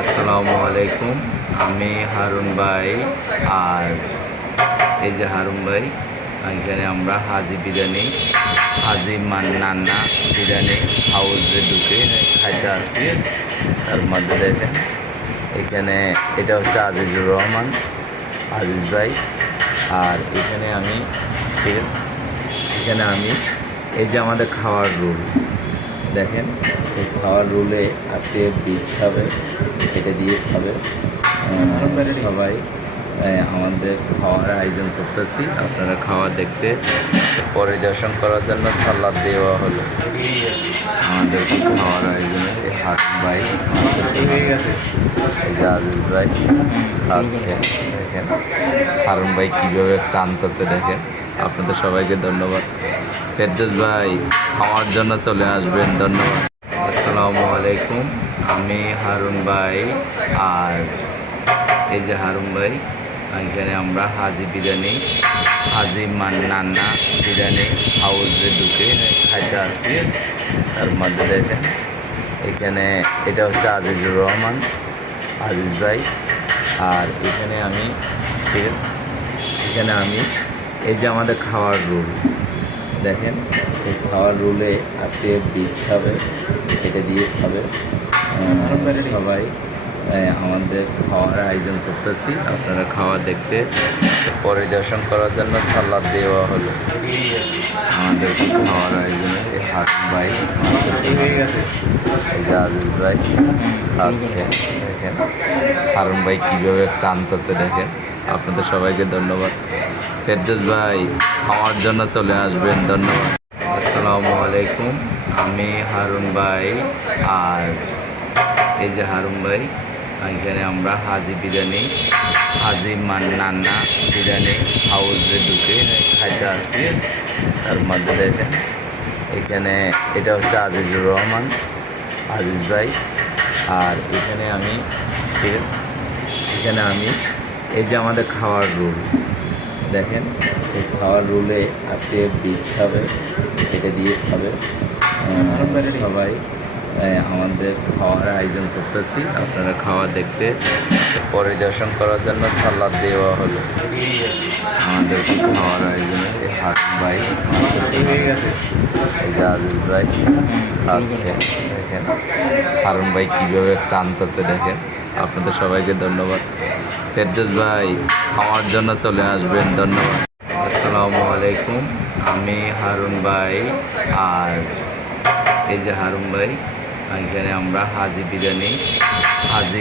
আসসালামু আলাইকুম। আমি হারুন ভাই। আর এই যে হারুন ভাই, এখানে আমরা হাজি বিরিয়ানি, হাজি নান্না বিরিয়ানি হাউসে ঢুকে খাইতে আসছি। তার মধ্যে দেখেন এখানে এটা হচ্ছে আজিজুর রহমান, আজিজ ভাই। আর এখানে আমি ঠিক আছে, এখানে আমি এই যে আমাদের খাওয়ার রুল দেখেন, এই খাওয়ার রুলে আজকে বিট খাবে, এটা দিয়ে খাবে সবাই। আমাদের খাওয়ার আয়োজন করতেছি, আপনারা খাওয়া দেখতে পরিদর্শন করার জন্য সালাদ দেওয়া হলো আমাদের খাওয়ার আয়োজনে। এই হারুন ভাই, এই যে আজিজ ভাই খাচ্ছে দেখেন, হারুন ভাই কীভাবে টানতেছে দেখেন। আপনাদের সবাইকে ধন্যবাদ। ফেরদৌস ভাই খাওয়ার জন্য চলে আসবেন, ধন্যবাদ। আসসালামু আলাইকুম। আমি হারুন ভাই। আর এই যে হারুন ভাই, এখানে আমরা হাজি বিরিয়ানি, হাজি নান্না বিরিয়ানি হাউসে ঢুকে খাইতে আসছি। তার মধ্যে দেখেন এখানে এটা হচ্ছে আজিজুর রহমান, আজিজ ভাই। আর এখানে আমি ঠিক আছে, এখানে আমি এই যে আমাদের খাওয়ার রুল দেখেন, এই খাওয়ার রুলে আজকে বিট খাবে, এটা দিয়ে খাবে সবাই। আমাদের খাওয়ার আয়োজন করতেছি, আপনারা খাওয়া দেখতে পরিদর্শন করার জন্য সালাদ দেওয়া হলো আমাদের খাওয়ার আয়োজনে। এই হারুন ভাই, এই যে আজিজ ভাই খাচ্ছে দেখেন, হারুন ভাই কীভাবে টানতেছে দেখেন। আপনাদের সবাইকে ধন্যবাদ। ফেরদৌস ভাই খাওয়ার জন্য চলে আসবেন, ধন্যবাদ। আসসালামু আলাইকুম। আমি হারুন ভাই। আর এই যে হারুন ভাই, এখানে আমরা হাজি বিরিয়ানি, হাজি নান্না বিরিয়ানি হাউসে ঢুকে খাইতে আসছি। তার মধ্যে দেখেন এখানে এটা হচ্ছে আজিজুর রহমান, আজিজ ভাই। আর এখানে আমি ঠিক আছে, এখানে আমি এই যে আমাদের খাওয়ার রুল দেখেন, এই খাওয়ার রুলে আজকে বিট খাবে, এটা দিয়ে খাবে সবাই। আমাদের খাওয়ার আয়োজন করতেছি, আপনারা খাওয়া দেখতে পরিদর্শন করার জন্য সালাদ দেওয়া হলো আমাদের খাওয়ার আয়োজনে। এই হারুন ভাই, এই যে আজিজ ভাই খাচ্ছে দেখেন, হারুন ভাই কীভাবে টানতেছে দেখেন। আপনাদের সবাইকে ধন্যবাদ। ফেরদৌস ভাই খাওয়ার জন্য চলে আসবেন, ধন্যবাদ। আসসালামু আলাইকুম। আমি হারুন ভাই। আর এই যে হারুন ভাই, এখানে আমরা হাজি বিরিয়ানি, হাজি